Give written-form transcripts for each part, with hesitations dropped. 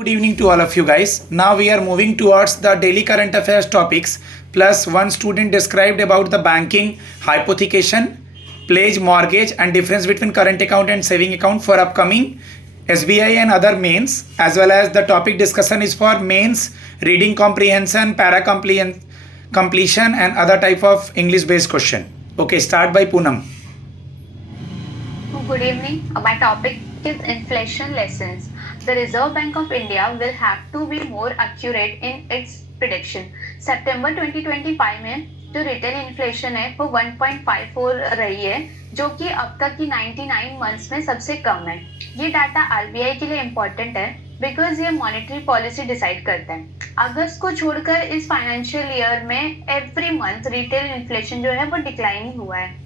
Good evening to all of you guys. Now we are moving towards the daily current affairs topics. Plus one student described about the banking, hypothecation, pledge, mortgage and difference between current account and saving account for upcoming SBI and other mains, as well as the topic discussion is for mains, reading comprehension, para completion and other type of English based question. Okay, start by Poonam. Good evening. My topic is inflation lessons. The Reserve Bank of India will have to be more accurate in its prediction. September 2025 में जो retail inflation है वो 1.54 रही है, जो कि अब तक की 99 मंथ्स में सबसे कम है। ये डाटा आरबीआई के लिए इम्पोर्टेंट है बिकॉज ये मॉनेटरी पॉलिसी डिसाइड करता है। अगस्त को छोड़कर इस फाइनेंशियल ईयर में एवरी मंथ रिटेल इन्फ्लेशन जो है वो डिक्लाइन हुआ है।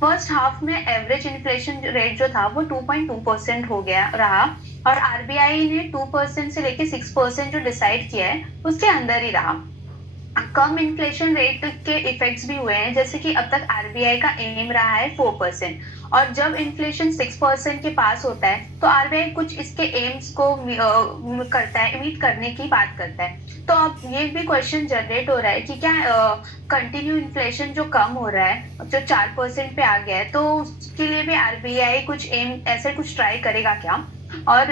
फर्स्ट हाफ में एवरेज इन्फ्लेशन रेट जो था वो 2.2% हो गया रहा और आरबीआई ने 2% से लेके 6% जो डिसाइड किया है उसके अंदर ही रहा। कम इन्फ्लेशन रेट के इफेक्ट्स भी हुए हैं, जैसे कि अब तक आरबीआई का एम रहा है 4% और जब इन्फ्लेशन 6% के पास होता है तो आरबीआई कुछ इसके एम्स को करता है, मीट करने की बात करता है। तो अब ये भी क्वेश्चन जनरेट हो रहा है कि क्या कंटिन्यू इन्फ्लेशन जो कम हो रहा है, जो 4% पे आ गया है, तो उसके लिए भी आरबीआई कुछ एम ऐसे कुछ ट्राई करेगा क्या? और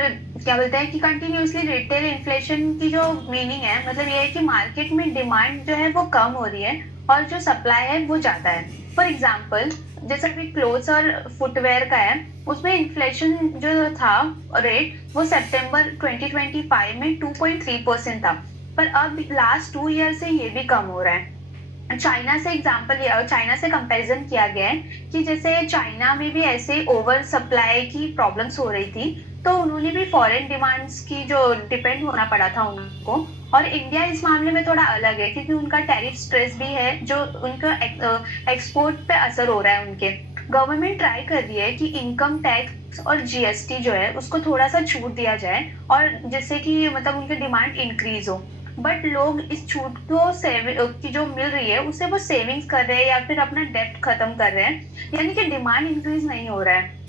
क्या बोलते हैं कि कंटिन्यूसली रिटेल इन्फ्लेशन की जो मीनिंग है, मतलब ये है कि मार्केट में डिमांड जो है वो कम हो रही है और जो सप्लाई है वो ज्यादा है। फॉर एग्जाम्पल जैसा कि क्लोथ्स और फुटवेयर का है, उसमें इन्फ्लेशन जो था रेट वो सितंबर 2025 में 2.3% था, पर अब लास्ट 2 ईयर से ये भी कम हो रहा है। चाइना से चाइना से कंपैरिजन किया गया है कि जैसे चाइना में भी ऐसे ओवर सप्लाई की प्रॉब्लम्स हो रही थी, तो उन्होंने भी फॉरेन डिमांड्स की जो डिपेंड होना पड़ा था उनको। और इंडिया इस मामले में थोड़ा अलग है क्योंकि उनका टैरिफ स्ट्रेस भी है, जो उनका एक्सपोर्ट पे असर हो रहा है। उनके गवर्नमेंट ट्राई कर रही है कि इनकम टैक्स और जीएसटी जो है उसको थोड़ा सा छूट दिया जाए और जिससे कि मतलब उनकी डिमांड इंक्रीज हो, बट लोग इस छूट को की जो मिल रही है उससे वो सेविंग्स कर रहे हैं या फिर अपना डेब्ट खत्म कर रहे हैं, यानी कि डिमांड इंक्रीज नहीं हो रहा है।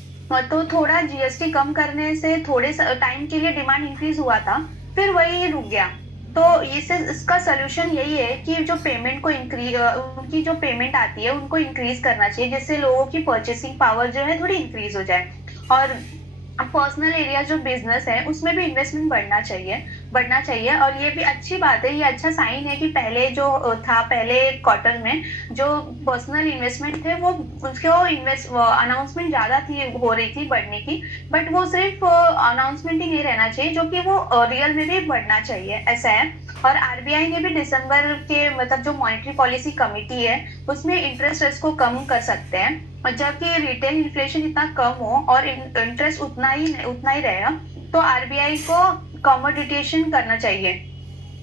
तो थोड़ा जीएसटी कम करने से थोड़े टाइम के लिए डिमांड इंक्रीज हुआ था, फिर वही रुक गया। तो इसका सोल्यूशन यही है कि जो पेमेंट को उनकी जो पेमेंट आती है उनको इंक्रीज करना चाहिए, जिससे लोगों की परचेसिंग पावर जो है थोड़ी इंक्रीज हो जाए। और पर्सनल एरिया जो बिजनेस है उसमें भी इन्वेस्टमेंट बढ़ना चाहिए। और ये भी अच्छी बात है, ये अच्छा साइन है कि पहले जो था, पहले क्वार्टर में जो पर्सनल इन्वेस्टमेंट थे वो उसको अनाउंसमेंट ज्यादा थी, हो रही थी बढ़ने की, बट वो सिर्फ अनाउंसमेंट ही नहीं रहना चाहिए, जो कि वो रियल में भी बढ़ना चाहिए, ऐसा है। और आरबीआई ने भी दिसंबर के मतलब जो मॉनेटरी पॉलिसी कमिटी है उसमें इंटरेस्ट रेट को कम कर सकते हैं, और जबकि रिटेल इन्फ्लेशन इतना कम हो और इंटरेस्ट उतना ही रहेगा तो आरबीआई को कमोडिटेशन करना चाहिए।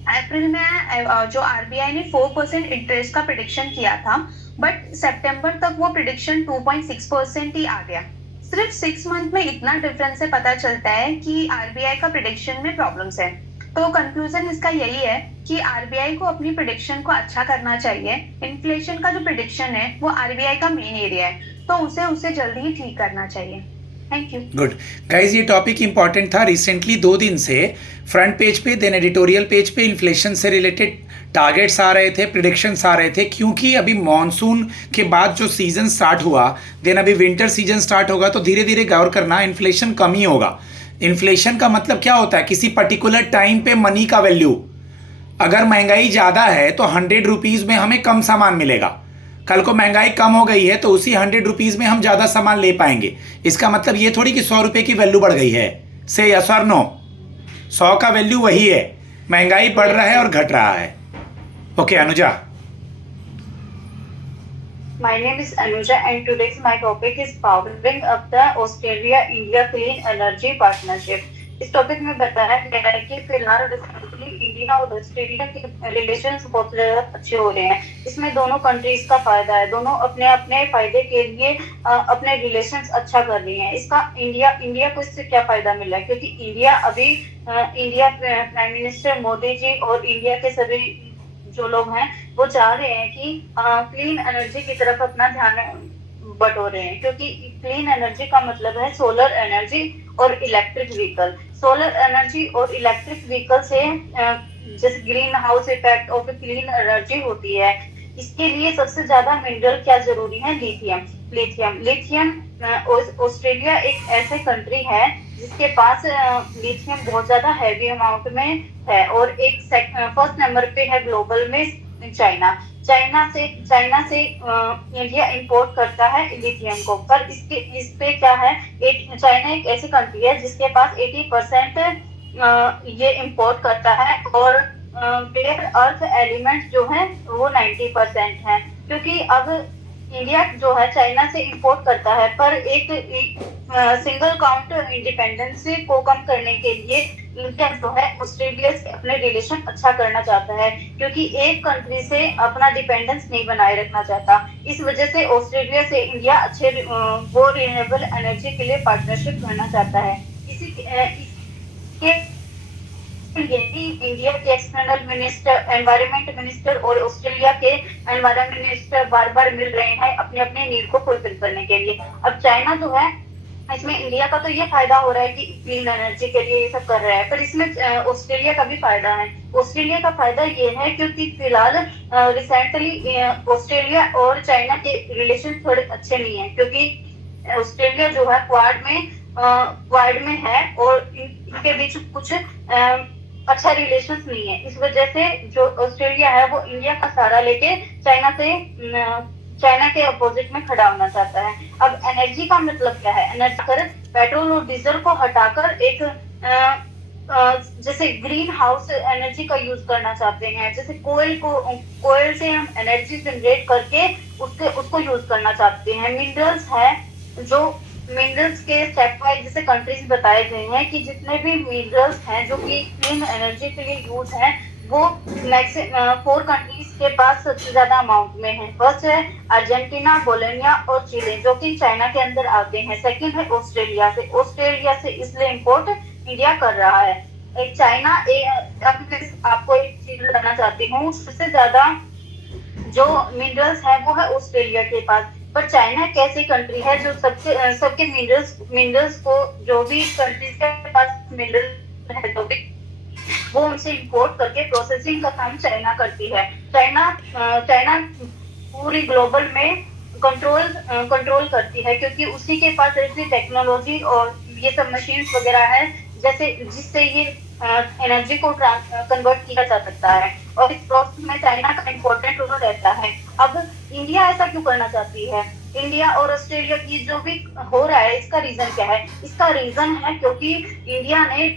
अप्रैल में जो आरबीआई ने 4% इंटरेस्ट का प्रिडिक्शन किया था, बट सितंबर तक वो प्रिडिक्शन 2.6% ही आ गया। सिर्फ 6 मंथ में इतना डिफरेंस से पता चलता है कि आरबीआई का प्रिडिक्शन में प्रॉब्लम्स है। तो कंक्लूजन इसका यही है कि आरबीआई को अपनी प्रिडिक्शन को अच्छा करना चाहिए। इन्फ्लेशन का जो प्रिडिक्शन है वो आरबीआई का मेन एरिया है, तो उसे जल्दी ही ठीक करना चाहिए। Thank you. गुड गाइज, ये टॉपिक इंपॉर्टेंट था। रिसेंटली 2 दिन से फ्रंट पेज पे, देन एडिटोरियल पेज पे इन्फ्लेशन से रिलेटेड टारगेट्स आ रहे थे, प्रिडिक्शंस आ रहे थे, क्योंकि अभी मॉनसून के बाद जो सीजन स्टार्ट हुआ, देन अभी विंटर सीजन स्टार्ट होगा, तो धीरे धीरे गौर करना, इन्फ्लेशन कम ही होगा। इन्फ्लेशन का मतलब क्या होता है? किसी पर्टिकुलर टाइम पे मनी का वैल्यू, अगर महंगाई ज़्यादा है तो 100 रुपीज़ में हमें कम सामान मिलेगा, कल को महंगाई कम हो गई है तो उसी 100 रुपीज़ में हम ज़्यादा सामान ले पाएंगे। इसका मतलब ये थोड़ी कि 100 रुपये की वैल्यू बढ़ गई है, से यस और नो, 100 का वैल्यू वही है, महंगाई बढ़ रहा है और घट रहा है। Okay Anuja. My name is Anuja and today's my topic is powering up the Australia-India Clean Energy Partnership. इस टॉपिक में बताया गया है कि फिलहाल रिसेंटली इंडिया और ऑस्ट्रेलिया के रिलेशंस बहुत ज्यादा अच्छे हो रहे हैं। इसमें दोनों कंट्रीज का फायदा है, दोनों अपने अपने फायदे के लिए अपने रिलेशंस अच्छा कर रही हैं। इसका इंडिया को इससे क्या फायदा मिला है, क्योंकि India prime minister Modi ji और इंडिया के सभी जो लोग हैं वो चाह रहे हैं कि क्लीन एनर्जी की तरफ अपना ध्यान बटोरे हैं, क्योंकि क्लीन एनर्जी का मतलब है सोलर एनर्जी और इलेक्ट्रिक व्हीकल। सोलर एनर्जी और इलेक्ट्रिक व्हीकल से जैसे green house effect of clean energy होती है। इसके लिए सबसे ज्यादा मिनरल क्या जरूरी है? लिथियम। लिथियम ऑस्ट्रेलिया एक ऐसे कंट्री है जिसके पास लिथियम बहुत ज्यादा हैवी अमाउंट में है, और एक फर्स्ट नंबर पे है ग्लोबल में चाइना। चाइना से इंडिया इंपोर्ट करता है लिथियम को, पर इस पे क्या है, चाइना एक ऐसी कंट्री है जिसके पास 80% ये इंपोर्ट करता है, और रेयर अर्थ एलिमेंट जो है वो 90% है। क्योंकि अब इंडिया जो है चाइना से इंपोर्ट करता है, पर एक सिंगल काउंट इंडिपेंडेंस को कम करने के लिए इंडिया जो है ऑस्ट्रेलिया से अपने रिलेशन अच्छा करना चाहता है, क्योंकि एक कंट्री से अपना डिपेंडेंस नहीं बनाए रखना चाहता। इस वजह से ऑस्ट्रेलिया से इंडिया अच्छे वो रिन्यूएबल एनर्जी के लिए पार्टनरशिप करना चाहता है। इसके यही इंडिया के एक्सटर्नल मिनिस्टर, एनवायरमेंट मिनिस्टर और ऑस्ट्रेलिया के एनवायरमेंट मिनिस्टर बार बार मिल रहे हैं अपने अपने नीड को फुलफिल करने के लिए। अब चाइना जो है, इसमें इंडिया का तो ये फायदा हो रहा है कि क्लीन एनर्जी के लिए ये सब कर रहा है, पर इसमें ऑस्ट्रेलिया का भी फायदा है। ऑस्ट्रेलिया का फायदा ये है क्योंकि फिलहाल रिसेंटली ऑस्ट्रेलिया और चाइना के रिलेशन थोड़े अच्छे नहीं है, क्योंकि ऑस्ट्रेलिया जो है क्वाड में है और इनके बीच कुछ अच्छा रिलेशन नहीं है। इस वजह से जो ऑस्ट्रेलिया है वो इंडिया का सहारा लेके चाइना के अपोजिट में खड़ा होना चाहता है। अब एनर्जी का मतलब क्या है? एनर्जी कर पेट्रोल और डीजल को हटाकर एक जैसे ग्रीन हाउस एनर्जी का यूज करना चाहते हैं। जैसे कोयल से हम एनर्जी जनरेट करके उसको यूज करना चाहते हैं। मिनरल्स है, जो मिनरल्स के स्टेप वाइज जैसे कंट्रीज बताए गए हैं कि जितने भी मिनरल्स हैं जो कि क्लीन एनर्जी के लिए यूज हैं, वो मैक्सिमम 4 कंट्रीज के पास सबसे ज्यादा अमाउंट में है। फर्स्ट है अर्जेंटीना, बोलिविया और चिली, जो कि चाइना के अंदर आते हैं। सेकंड है ऑस्ट्रेलिया से इसलिए इंपोर्ट इंडिया कर रहा है। एक चाइना आपको एक चीज बताना चाहती हूँ, सबसे ज्यादा जो मिनरल्स है वो है ऑस्ट्रेलिया के पास, पर चाइना एक ऐसी कंट्री है जो सबके मिनरल्स को, जो भी कंट्रीज के पास मिनरल है तो भी वो उनसे इंपोर्ट करके प्रोसेसिंग का काम चाइना करती है। चाइना पूरी ग्लोबल में कंट्रोल करती है, क्योंकि उसी के पास ऐसी टेक्नोलॉजी और ये सब मशीन्स वगैरह है जिससे ये एनर्जी को कन्वर्ट किया जा सकता है, और इस प्रोसेस में चाइना का इम्पोर्टेंट रोल रहता है। अब इंडिया ऐसा क्यों करना चाहती है? इंडिया और ऑस्ट्रेलिया की जो भी हो रहा है, इसका रीजन क्या है? इसका रीजन है क्योंकि इंडिया ने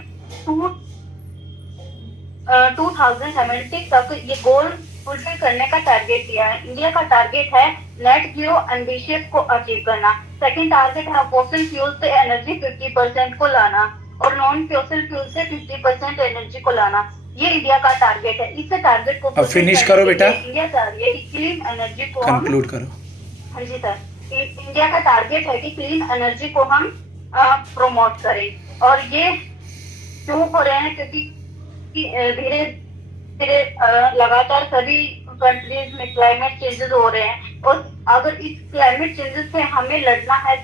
2070 तक ये गोल फुलफिल करने का टारगेट दिया है। इंडिया का टारगेट है नेट जीरो एम्बिशियस को अचीव करना। सेकंड टारगेट है फॉसिल फ्यूल से एनर्जी 50% को लाना, और नॉन फॉसिल फ्यूल से 50% एनर्जी को लाना। ये इंडिया का टारगेट है। इस टारगेट को अब फिनिश करो बेटा, इंडिया चाह रही है कि क्लीन एनर्जी को कंक्लूड करो। हाँ जी सर, इंडिया का टारगेट है कि क्लीन एनर्जी को हम प्रमोट करें, और ये क्यों हो रहे हैं? क्योंकि धीरे धीरे लगातार सभी कंट्रीज में क्लाइमेट चेंजेस हो रहे हैं, और अगर इस क्लाइमेट चेंजेस से हमें लड़ना है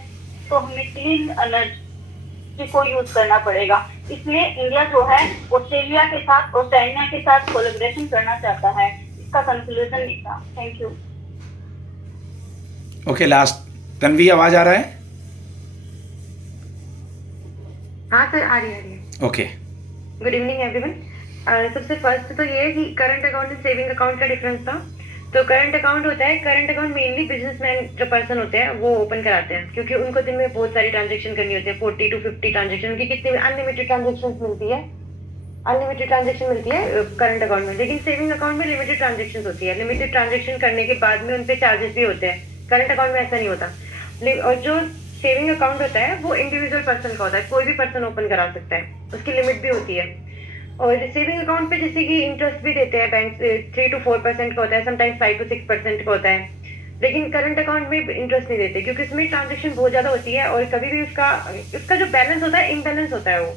तो हमें क्लीन एनर्जी को यूज करना पड़ेगा। इसलिए इंडिया जो है ऑस्ट्रेलिया के साथ और चाइना के साथ कोलैबोरेशन करना चाहता है। इसका कंक्लूजन नहीं था। Thank you. Okay, last Tanvi, आवाज आ रहा है? हाँ सर, आ रही है। Okay, good evening everyone. सबसे फर्स्ट तो ये है कि करंट अकाउंट और सेविंग अकाउंट का डिफरेंस था। तो करंट अकाउंट होता है, करंट अकाउंट मेनली बिजनेसमैन जो पर्सन होते हैं वो ओपन कराते हैं, क्योंकि उनको दिन में बहुत सारी ट्रांजेक्शन करनी होती है, 40 to 50 ट्रांजेक्शन। उनकी कितनी अनलिमिटेड ट्रांजेक्शन मिलती है करंट अकाउंट में। लेकिन सेविंग अकाउंट में लिमिटेड ट्रांजेक्शन होती है। लिमिटेड ट्रांजेक्शन करने के बाद में उनपे चार्जेस भी होते हैं। करंट अकाउंट में ऐसा नहीं होता। और जो सेविंग अकाउंट होता है वो इंडिविजुअल पर्सन का होता है, कोई भी पर्सन ओपन करा सकता है, उसकी लिमिट भी होती है। और सेविंग अकाउंट पे जैसे कि इंटरेस्ट भी देते हैं बैंक, 3 to 4% का होता है, समटाइम्स 5 to 6% का होता है। लेकिन करंट अकाउंट में इंटरेस्ट नहीं देते, क्योंकि इसमें ट्रांजेक्शन बहुत ज्यादा होती है, और कभी भी उसका जो बैलेंस होता है इम्बैलेंस होता है। वो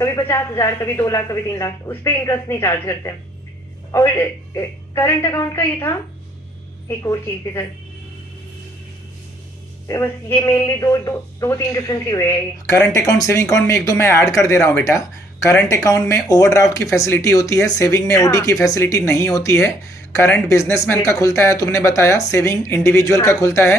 कभी 50,000, कभी 2 लाख, कभी 3 लाख, उस पर इंटरेस्ट नहीं चार्ज करते। और करंट अकाउंट का ये था। एक और चीज थी सर, बस ये मेनली दो तीन डिफरेंस ही हुए हैं। करंट अकाउंट सेविंग अकाउंट में एक दो मैं ऐड कर दे रहा हूँ बेटा। करंट अकाउंट में ओवरड्राफ्ट की फैसिलिटी होती है, सेविंग में ओडी हाँ। की फैसिलिटी नहीं होती है। करंट बिजनेसमैन का खुलता है, तुमने बताया, सेविंग इंडिविजुअल का हाँ। खुलता है।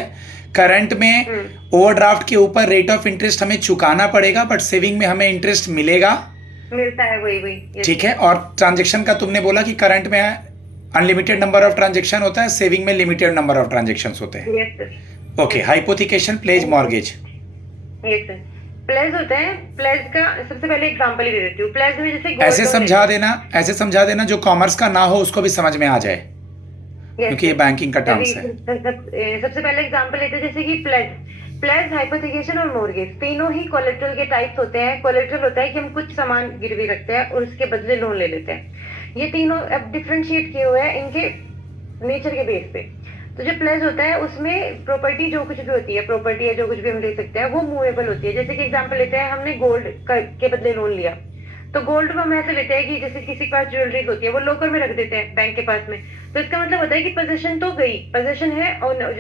करंट में ओवरड्राफ्ट के ऊपर रेट ऑफ इंटरेस्ट हमें चुकाना पड़ेगा, बट सेविंग में हमें इंटरेस्ट मिलेगा। मिलता है वही yes. ठीक है। और ट्रांजेक्शन का तुमने बोला कि करंट में अनलिमिटेड नंबर ऑफ ट्रांजेक्शन होता है, सेविंग में लिमिटेड नंबर ऑफ ट्रांजेक्शन होते हैं। Yes sir. Okay. Hypothecation, pledge, mortgage. Yes sir. Pledge होता है, प्लेज का सबसे पहले एग्जांपल ही दे देती हूँ। प्लेज में जैसे gold ऐसे loan समझा लेते देना, ऐसे समझा देना जो कॉमर्स का ना हो उसको भी समझ में आ जाए, हैं। क्योंकि ये बैंकिंग का टर्म्स है। सबसे पहले एग्जांपल लेते हैं जैसे कि प्लेज, हाइपोथिकेशन और मॉर्गेज, तीनों ही कोलेट्रल के टाइप्स होते हैं। कोलेट्रल होता है कि हम कुछ सामान गिरवी रखते हैं और उसके बदले लोन ले लेते हैं। ये तीनों अब डिफरेंशिएट किए हुए हैं इनके नेचर के बेस पे। तो जो प्लेज होता है उसमें प्रॉपर्टी जो कुछ भी होती है, प्रॉपर्टी है जो कुछ भी हम ले सकते हैं, वो मूवेबल होती है। जैसे कि एग्जांपल लेते हैं, हमने गोल्ड के बदले लोन लिया, तो गोल्ड को हम ऐसे लेते हैं कि जैसे किसी के पास ज्वेलरीज होती है वो लॉकर में रख देते हैं बैंक के पास में। तो इसका मतलब होता है कि पोजीशन तो गई, पोजीशन है और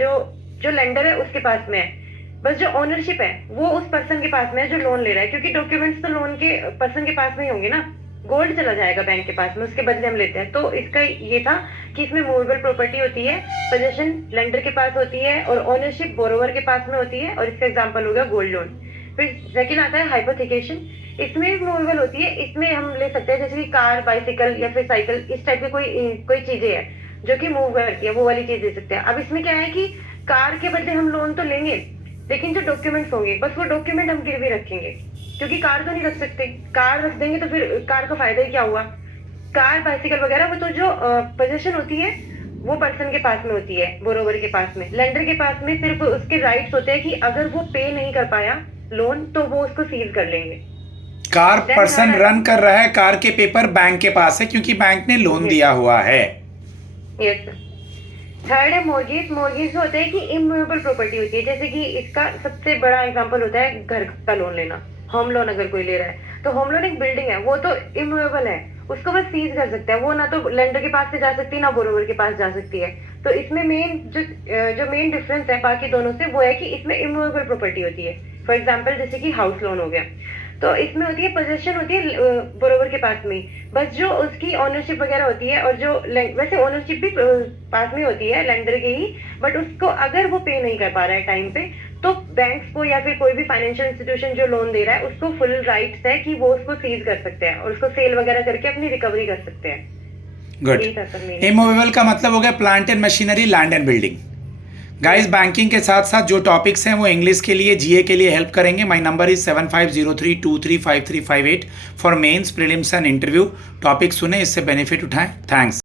जो लेंडर है उसके पास में है, बस जो ओनरशिप है वो उस पर्सन के पास में है जो लोन ले रहा है, क्योंकि डॉक्यूमेंट्स तो लोन के पर्सन के पास में ही होंगे ना। गोल्ड चला जाएगा बैंक के पास में, उसके बदले हम लेते हैं। तो इसका ये था कि इसमें मूवेबल प्रॉपर्टी होती है, पोजीशन लेंडर के पास होती है और ओनरशिप बोरोवर के पास में होती है। और इसका एग्जांपल हो गया गोल्ड लोन। फिर सेकंड आता है हाइपोथिकेशन, इसमें भी मूवेबल होती है। इसमें हम ले सकते हैं जैसे कि कार, बाइसिकल या फिर साइकिल, इस टाइप की कोई चीजें है जो कि मूव करती है, वो वाली चीज दे सकते हैं। अब इसमें क्या है कि कार के बदले हम लोन तो लेंगे, लेकिन जो डॉक्यूमेंट्स होंगे बस वो डॉक्यूमेंट हम गिरवी रखेंगे, क्योंकि कार तो नहीं रख सकते। कार रख देंगे तो फिर कार का फायदा ही क्या हुआ। कार, बाइसिकल वगैरह वो तो जो पोजीशन होती है वो पर्सन के पास में होती है, बोरोवर के पास में। लेंडर के पास में सिर्फ उसके राइट्स होते हैं कि अगर वो पे नहीं कर पाया लोन तो वो उसको सीज कर लेंगे। कार पर्सन रन कर रहा है, कार के पेपर बैंक के पास है क्योंकि बैंक ने लोन दिया हुआ है। यस। थर्ड है मॉर्गेज। मॉर्गेज होता है कि इमूवेबल प्रॉपर्टी होती है। जैसे कि इसका सबसे बड़ा एग्जांपल होता है घर का लोन लेना, होम लोन अगर कोई ले रहा है तो होम लोन एक बिल्डिंग है, वो तो इमूवेबल है, उसको बस सीज कर सकता है, वो ना तो लेंडर के पास से जा सकती है ना बोरोवर के पास जा सकती है। तो इसमें मेन जो मेन डिफरेंस है बाकी दोनों से वो है कि इसमें इमूवेबल प्रॉपर्टी होती है। फॉर एग्जाम्पल जैसे कि हाउस लोन हो गया, तो इसमें होती है पोजीशन होती है बोरोवर के पास में, बस जो उसकी ओनरशिप वगैरह होती है और जो वैसे ओनरशिप भी पास में होती है लेंडर की ही, बट उसको अगर वो पे नहीं कर पा रहा है टाइम पे तो बैंक्स को या फिर कोई भी फाइनेंशियल इंस्टीट्यूशन जो लोन दे रहा है उसको फुल राइट्स है कि वो उसको सीज कर सकते हैं और उसको सेल वगैरह करके अपनी रिकवरी कर सकते हैं। गुड। इमूवेबल का मतलब हो गया plant and machinery, land and building. Guys, banking के साथ साथ जो टॉपिक्स हैं वो इंग्लिश के लिए, जीए के लिए हेल्प करेंगे। My number is 7503235358 for mains, prelims and interview. Topic सुने, इससे बेनिफिट उठाएं। थैंक्स।